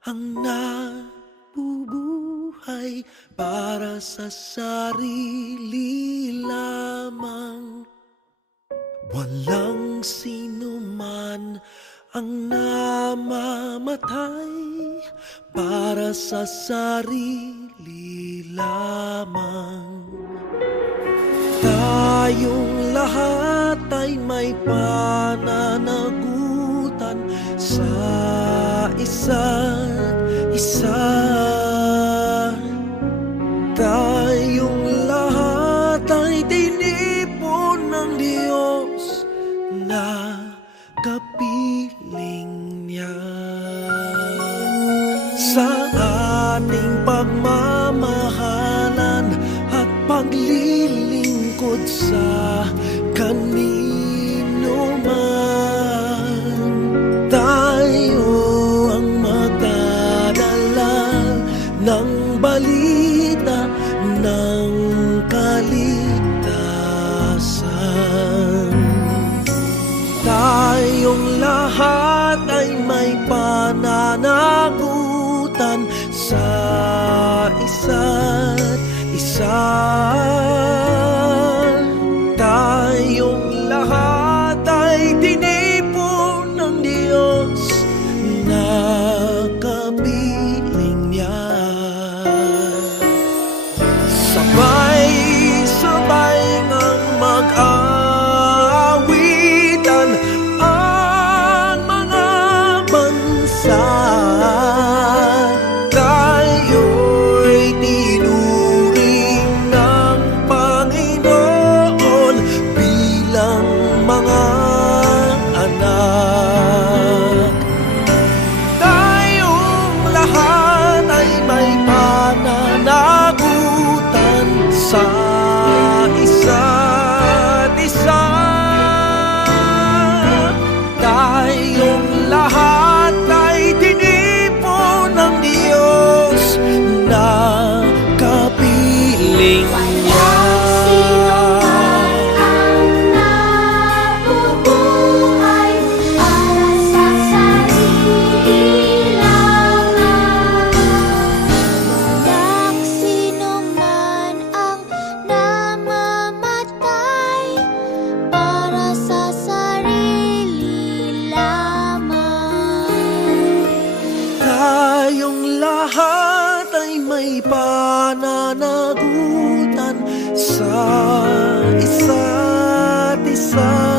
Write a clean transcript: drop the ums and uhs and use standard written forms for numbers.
ang nabubuhay para sa sarili lamang. Walang sino man ang namamatay para sa sarili lamang. Tayong lahat ay may pananagutan sa isa't isa. Tayong lahat ay tinipon ng Diyos na kapiling niya. Sa ating pagmamahalan at paglilingkod sa kanino man, tayo ang magdadala ng balita ng kaligtasan. Tayong lahat ay may pananagutan sa isa't isa. Tayong lahat ay tinipon ng Diyos na kapiling niya. Sabay-sabay ngang mag-aawitan ang mga bansa. Tayo'y tinuring ng Panginoon bilang mga anak. Tayong lahat ay may pananagutan sa isa't isa. Tayong lahat ay tinipon ng Diyos na kapiling niya. Tayong lahat ay may pananagutan sa isa't isa.